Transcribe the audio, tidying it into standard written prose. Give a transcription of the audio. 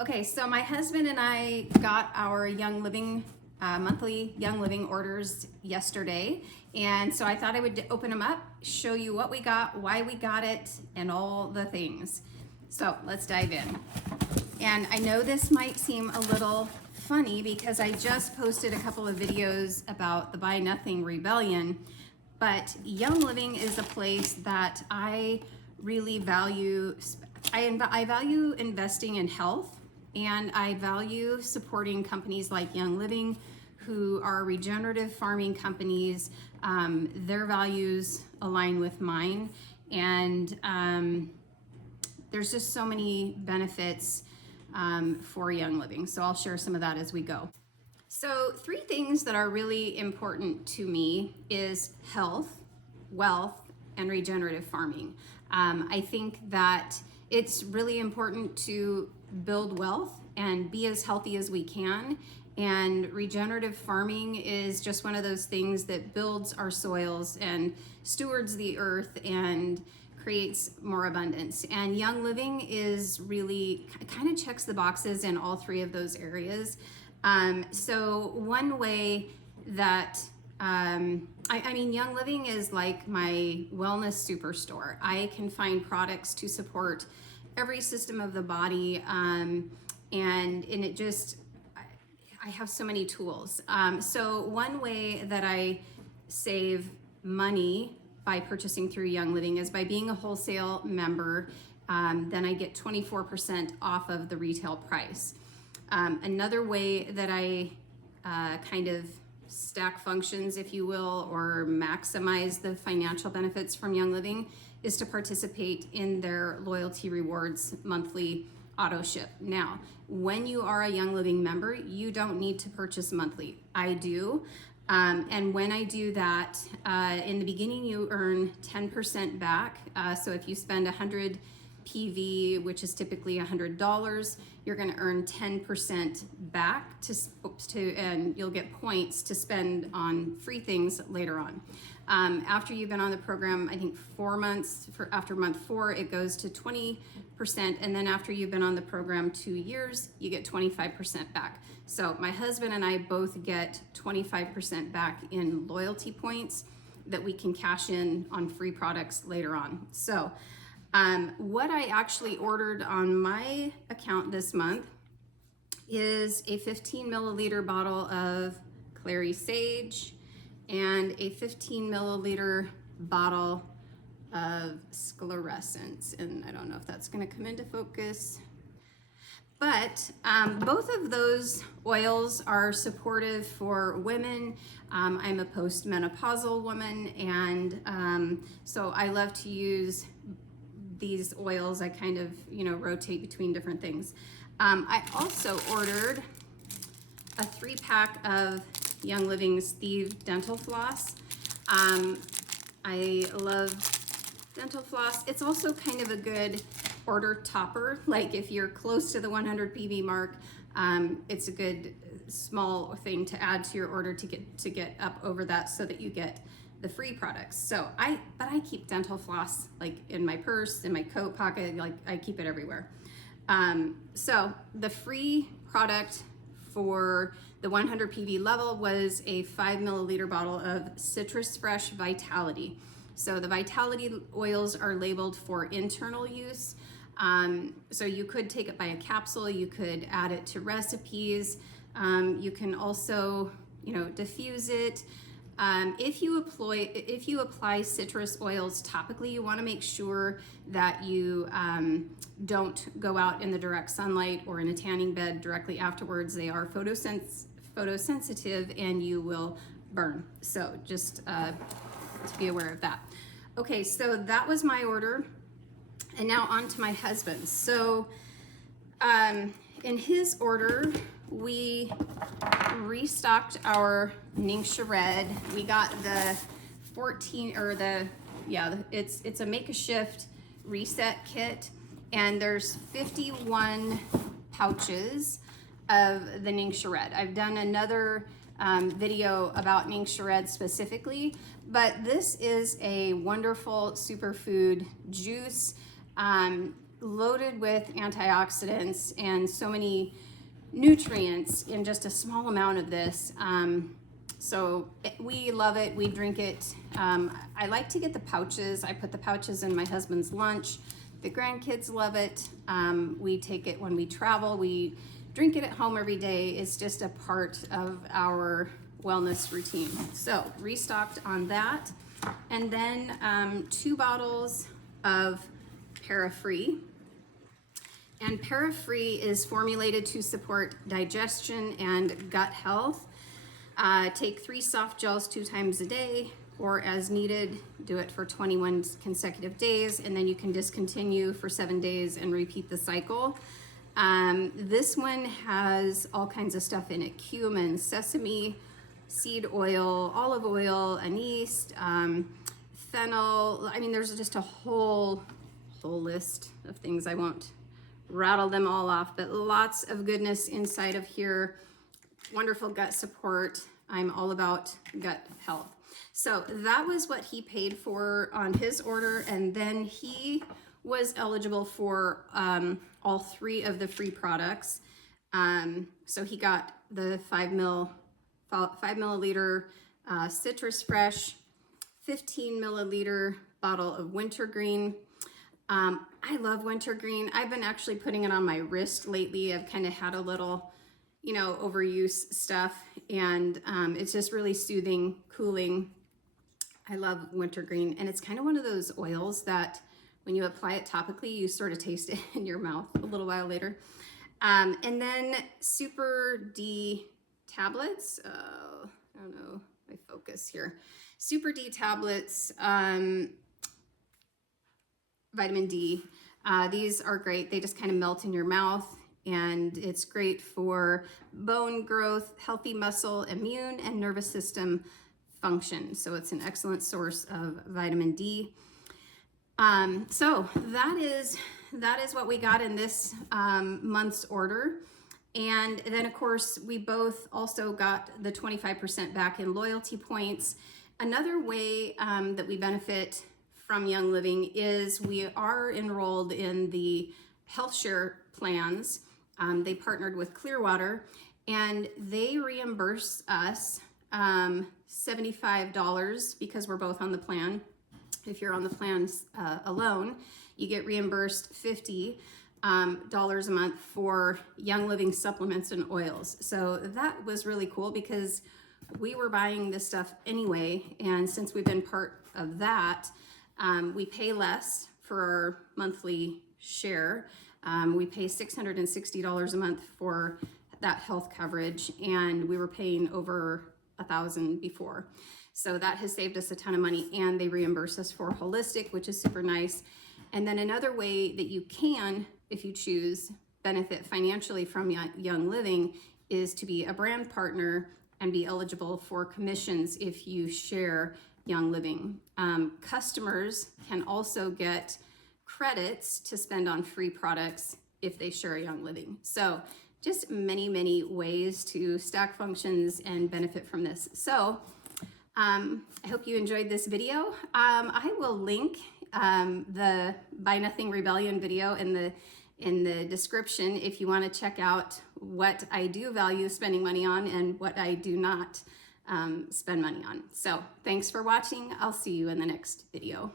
Okay, so my husband and I got our Young Living monthly Young Living orders yesterday, and so I thought I would open them up, show you what we got, why we got it, and all the things. So let's dive in. And I know this might seem a little funny because I just posted a couple of videos about the Buy Nothing Rebellion, but Young Living is a place that I really value. I value investing in health, and I value supporting companies like Young Living, who are regenerative farming companies. Their values align with mine, and there's just so many benefits for Young Living. So I'll share some of that as we go. So 3 things that are really important to me is health, wealth, and regenerative farming. I think that it's really important to build wealth and be as healthy as we can. And regenerative farming is just one of those things that builds our soils and stewards the earth and creates more abundance. And Young Living is really kind of checks the boxes in all 3 of those areas. So one way that I mean, Young Living is like my wellness superstore. I can find products to support every system of the body, and it just, I have so many tools. So one way that I save money by purchasing through Young Living is by being a wholesale member. Then I get 24% off of the retail price. Another way that I kind of stack functions, if you will, or maximize the financial benefits from Young Living is to participate in their loyalty rewards monthly auto ship. Now, when you are a Young Living member, you don't need to purchase monthly. I do. And when I do that, in the beginning, you earn 10% back. So if you spend 100 PV, which is typically $100, you're going to earn 10% back and you'll get points to spend on free things later on. After you've been on the program, I think 4 months, after month 4, it goes to 20%. And then after you've been on the program 2 years, you get 25% back. So my husband and I both get 25% back in loyalty points that we can cash in on free products later on. So what I actually ordered on my account this month is a 15 milliliter bottle of clary sage and a 15 milliliter bottle of sclerescence. And I don't know if that's going to come into focus, but both of those oils are supportive for women. I'm a postmenopausal woman, and so I love to use these oils. I kind of, rotate between different things. I also ordered a 3-pack of Young Living's Steve dental floss. I love dental floss. It's also kind of a good order topper. Like if you're close to the 100 PV mark, it's a good small thing to add to your order to get up over that so that you get the free products. So I keep dental floss like in my purse, in my coat pocket, like I keep it everywhere. So the free product for the 100 PV level was a 5 milliliter bottle of Citrus Fresh Vitality. So the Vitality oils are labeled for internal use. So you could take it by a capsule, you could add it to recipes. You can also, diffuse it. If you apply citrus oils topically, you want to make sure that you don't go out in the direct sunlight or in a tanning bed directly afterwards. They are photosensitive and you will burn. So just to be aware of that. Okay, so that was my order. And now on to my husband's. So in his order, we restocked our Ningxia Red. We got the 14 or it's a Make a Shift reset kit, and there's 51 pouches of the Ningxia Red. I've done another video about Ningxia Red specifically, but this is a wonderful superfood juice. loaded with antioxidants and so many nutrients in just a small amount of this. We love it. We drink it. I like to get the pouches. I put the pouches in my husband's lunch. The grandkids love it. We take it when we travel. We drink it at home every day. It's just a part of our wellness routine. So restocked on that. And then 2 bottles of Para-Free. And Para-Free is formulated to support digestion and gut health. Take 3 soft gels 2 times a day, or as needed. Do it for 21 consecutive days, and then you can discontinue for 7 days and repeat the cycle. This one has all kinds of stuff in it: cumin, sesame seed oil, olive oil, anise, fennel. I mean, there's just a whole list of things. I won't rattle them all off, but lots of goodness inside of here. Wonderful gut support. I'm all about gut health. So that was what he paid for on his order, and then he was eligible for all 3 of the free products. So he got the 5 milliliter Citrus Fresh, 15 milliliter bottle of wintergreen. I love wintergreen. I've been actually putting it on my wrist lately. I've kind of had a little, overuse stuff, and it's just really soothing, cooling. I love wintergreen, and it's kind of one of those oils that when you apply it topically, you sort of taste it in your mouth a little while later. And then Super D tablets. I don't know my focus here. Super D tablets, vitamin D. These are great. They just kind of melt in your mouth, and it's great for bone growth, healthy muscle, immune, and nervous system function. So it's an excellent source of vitamin D. So that is what we got in this month's order. And then, of course, we both also got the 25% back in loyalty points. Another way that we benefit from Young Living is we are enrolled in the health share plans. They partnered with Clearwater, and they reimburse us $75 because we're both on the plan. If you're on the plan alone, you get reimbursed $50 a month for Young Living supplements and oils. So that was really cool because we were buying this stuff anyway, and since we've been part of that, we pay less for our monthly share. We pay $660 a month for that health coverage, and we were paying over $1,000 before. So that has saved us a ton of money, and they reimburse us for holistic, which is super nice. And then another way that you can, if you choose, benefit financially from Young Living is to be a brand partner and be eligible for commissions if you share Young Living. Customers can also get credits to spend on free products if they share Young Living. So just many, many ways to stack functions and benefit from this. So I hope you enjoyed this video. I will link the Buy Nothing Rebellion video in the description if you want to check out what I do value spending money on and what I do not spend money on. So thanks for watching. I'll see you in the next video.